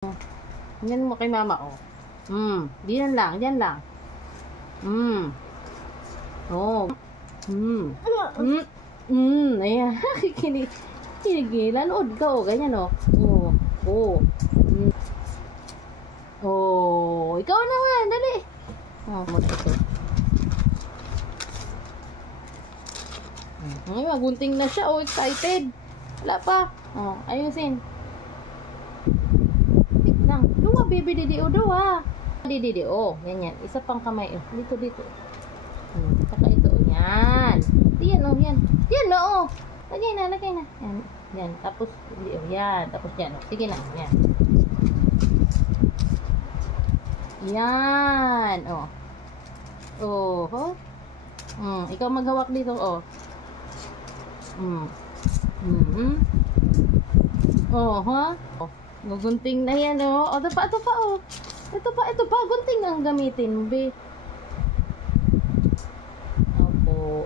Yan mo kay mama, oh. Diyan lang, diyan lang. Oh. Ayan. Kinigilan. Od ka, oh. Ganyan, oh. Oh, ikaw naman, dali. Oh, ito. Ay, magunting na siya. Oh, excited. Wala pa. Oh, ayusin. Wait lang. Luwa, baby, didio, duwa. Didio, ganyan. Isa pang kamay. Oh, dito. Saka ito, oh, yan. Yan, oh, yan. Yan, oh. Lagay na. Yan. Tapos, oh, yan. Tapos, yan, oh. Sige na, yan. Yan, oh. Oh, ikaw maghawak dito, oh. Oh, ha? Oh, gugunting na yan, oh. Oh, ito pa, oh. Ito pa, gunting ang gamitin, be. Opo.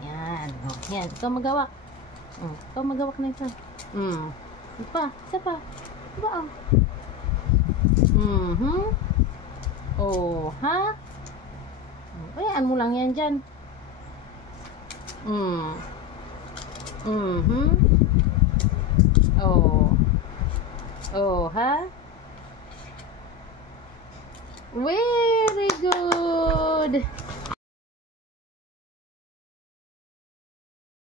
Yan. Oh, yan. Ikaw maghawak. Ikaw maghawak na isa. Isa pa. Diba, oh. Oh, ha? Ayan mo lang yan dyan. Oh, ha? Very good.